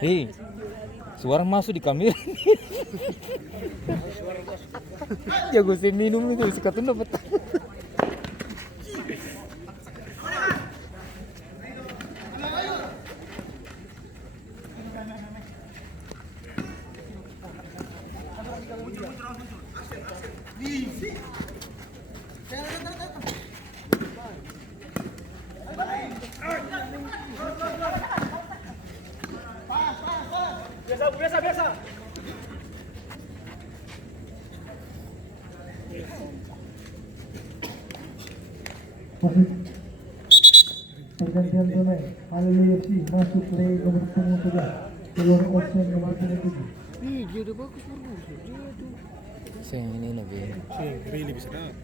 Hei, suara masuk di kamera. Jago sih minum itu suka tuh dapat. Biasa. Pergantian pemain Haleluya FC masuk ke nomor punggung 11 keluar option nomor 7. Dia udah bagus dia tuh. Sing ini lebih. Ray lebih sedap.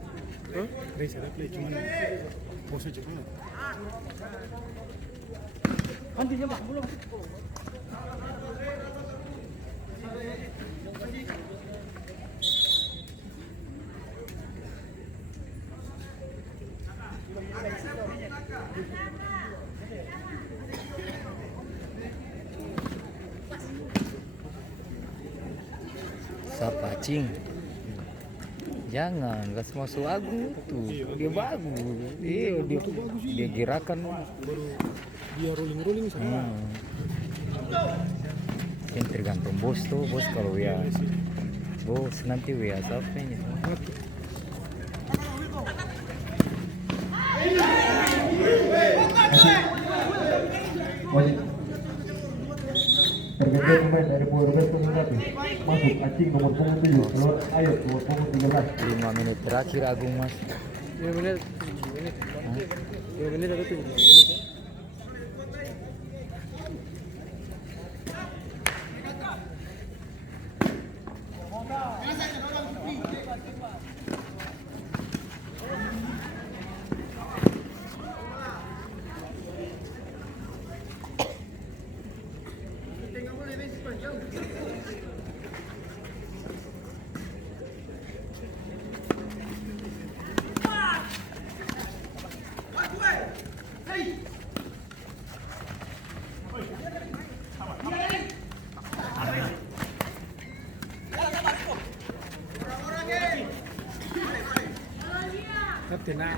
Ray sedap play cuman bosnya cepat. Hentinya Pak, belum. Siapa cing? Jangan, gas masuk Agung tuh. Dia bagus. Dia gerakan. Baru dia rolling sama. Yang tergantung bos tuh, bos kalau ya bos nanti ya sampai Pergantian pemain dari punggung 12 punggung 1 masuk Acing nomor punggung 7 keluar Ayat nomor punggung 13. 5 menit terakhir Agung mas. 5 menit. 5 menit atau 7 menit. Kapten A.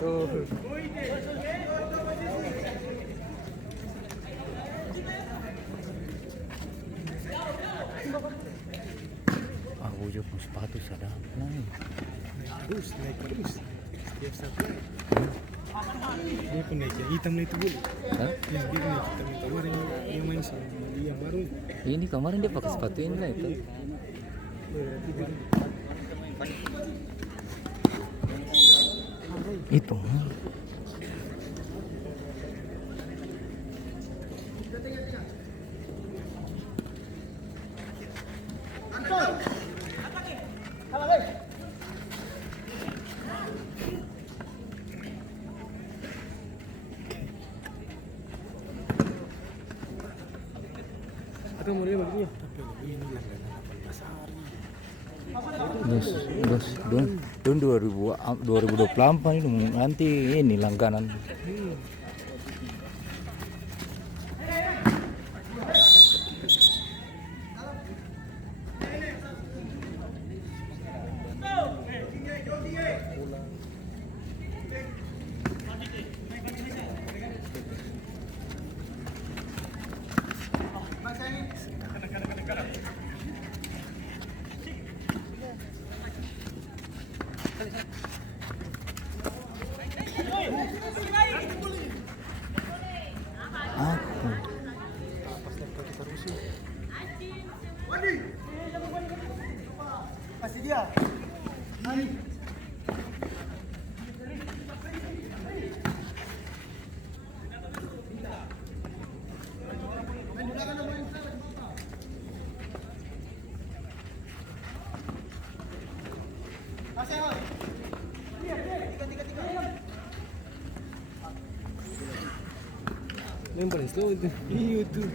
Tuh. Aku juga sepatu sadar. Terus naik terus. Setiap satu. Dia pun naik yang hitam itu dulu. Hah? Yang dia naik hitam itu kemarin yang main sama dia baru. Ini kemarin dia pakai sepatu ini lah itu. Itu. Atau mau dia begini ya? Tapi lebih ini langganan 18 hari. Don 2024 ini nanti ini langganan. Pasti dia. Yang paling slow itu. Iya tuh.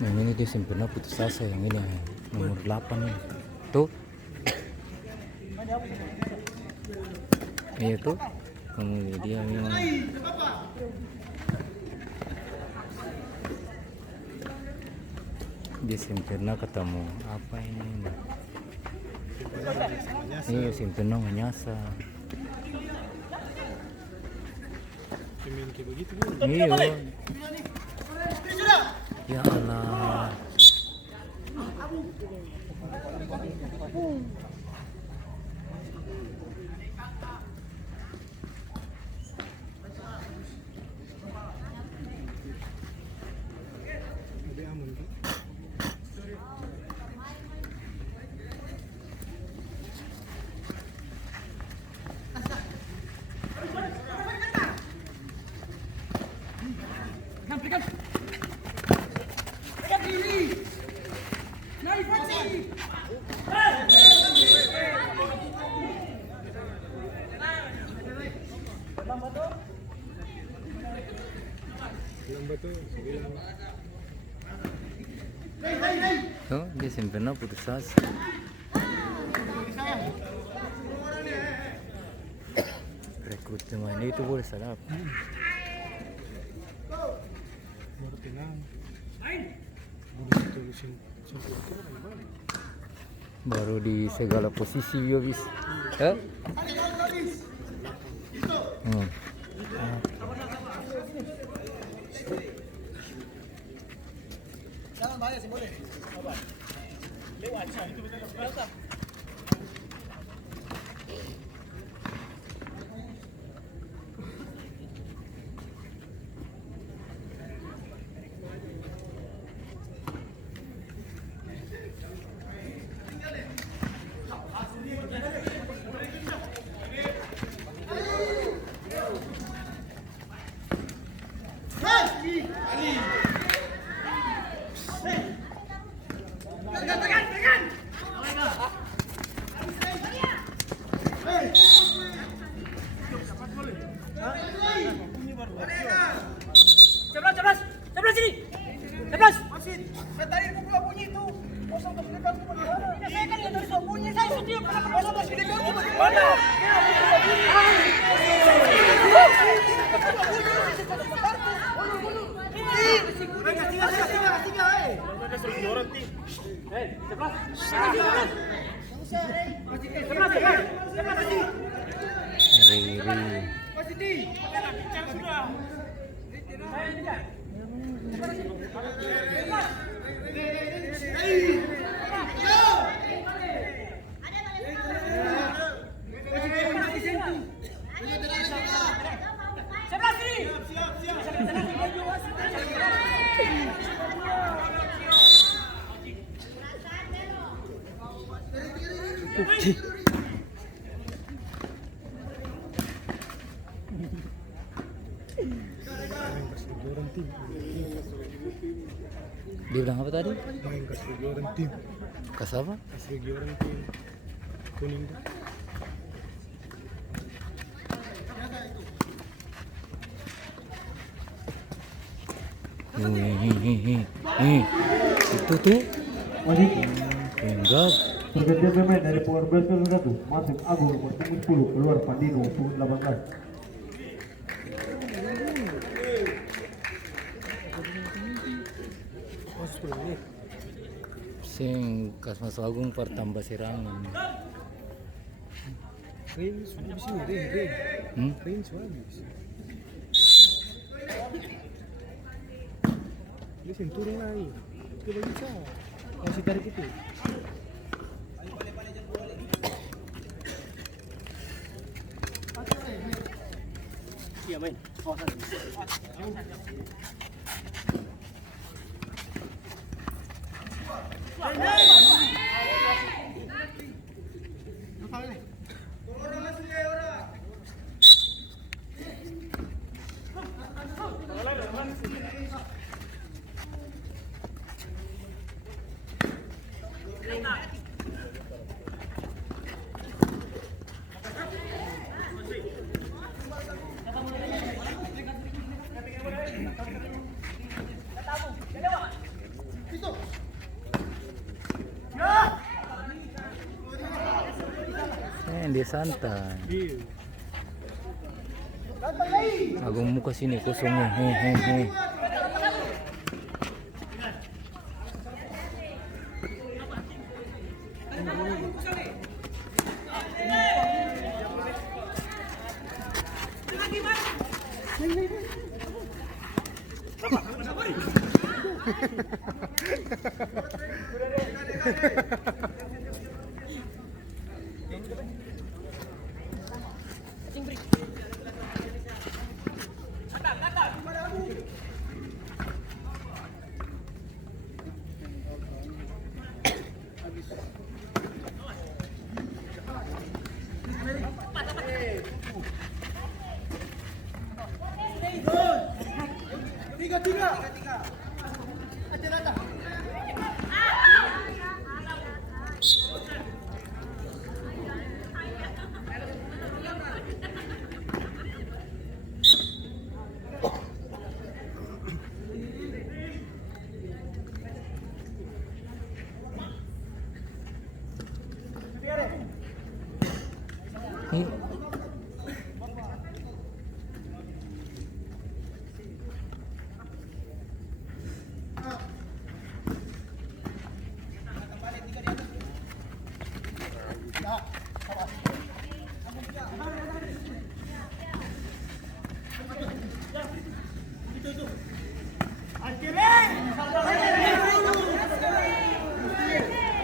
Yang ini dia sempurna putus asa, yang ini nomor 8 ini. Tuh. Iya tuh. Dia memang dia sempurna ketemu apa ini? Iya sempurna menyasa. Pemain kayak begitu. Iya. Ya Allah. Lebih aman kan? Lambat tuh, sebilang. Tuh dia sempurna putus asa. Rekrut pemain itu boleh salah. Baru tenang. Baru tulisin sampai itu kan. Baru di segala posisi dia bis. Jangan bahaya sih boleh. Lewat itu betul. Sebelah sini. Sebelah. Saya tadi pukul bunyi itu. Kosong ke depan itu bagaimana? Saya kan nggak tahu bunyi. Saya setiap pernah Kosong ke depan itu bagaimana? Riri. Dia bilang apa tadi? Main keseluruhan tim. Kas apa? Keseluruhan tim. Kuning tuh. Itu tuh Lanjut. enggak. Pergantian pemain dari Power Basket 1 masuk Agung nomor punggung 10, keluar Pandino punggung 18. Masuk 10 menit. Sing kas masuk Agung pertambah serangan. Rain sudah di sini, Rain. Hmm? Rain sudah habis. Dia sini turun lagi. Kita bisa. Masih tarik itu. Iya main. Dia santai. Iya. Agung muka sini kosongnya. Hehehe. Ih.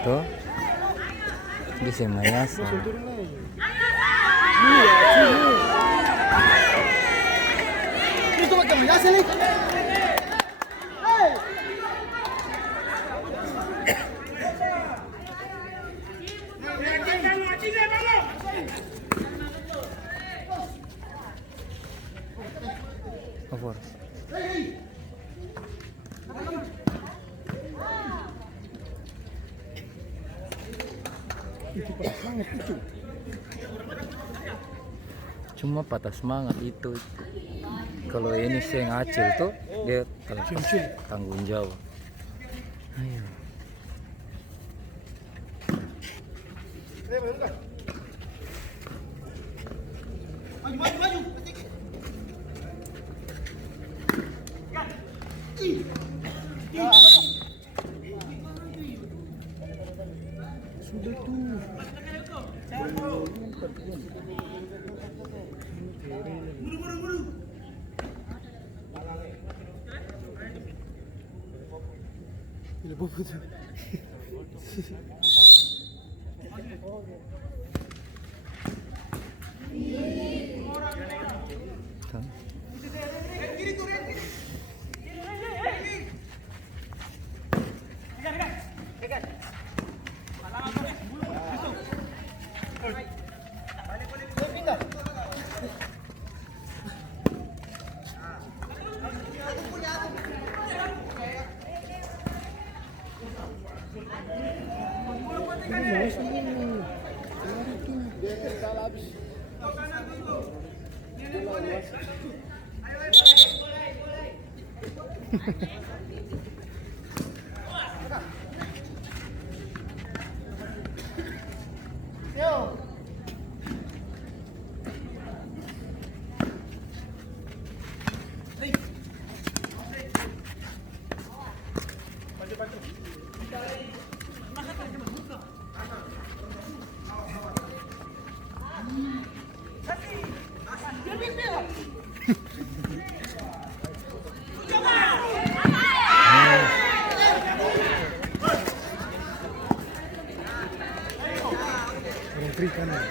Tuh. Bisa mayasa. Turun lagi. Itu macam mana sih? Over. Cuma patah semangat itu. Kalau ini sih yang acil tuh dia tanggung jawab. Ayo. Sudah tuh. Gila bobo tuh. Tuh. Orang free kanan.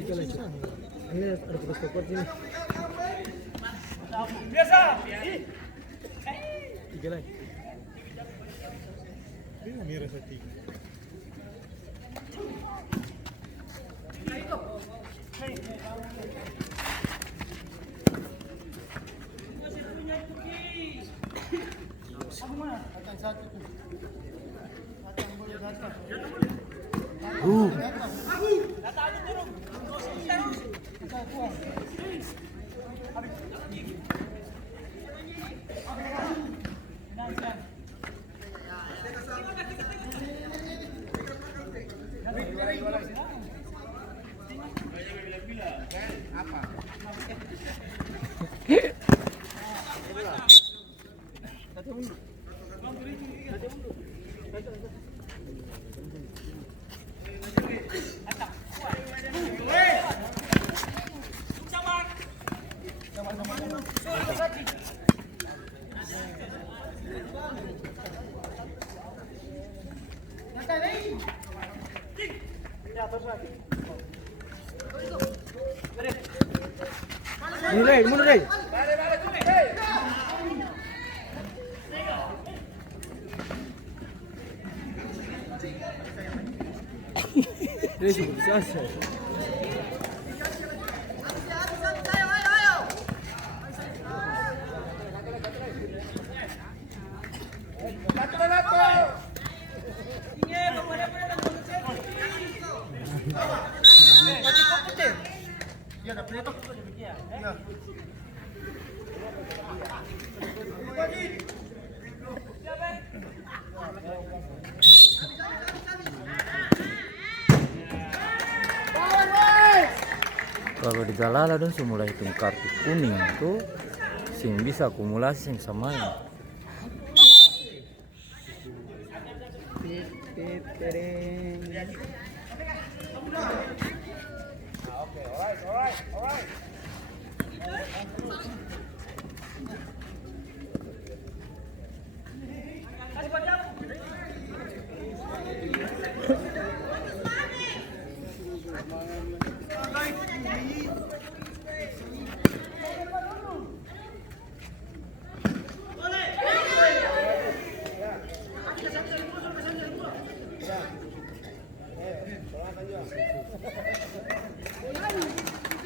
Tiga lagi. Ini ada bekas kokot ini. Biasa. Tiga lagi. Ini merah satu. Mundur deh. Ini sudah bisa. Kalau di Galala dong semula hitung kartu kuning tuh sing bisa akumulasi sing sama ya.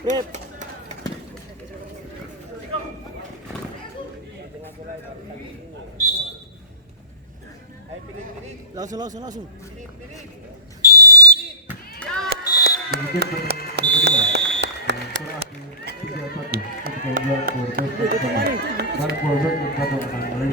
Rep. Langsung. Demikian pertandingan kedua. Dengan skor akhir 3-1 untuk membuat Polres dan Polres akan melalui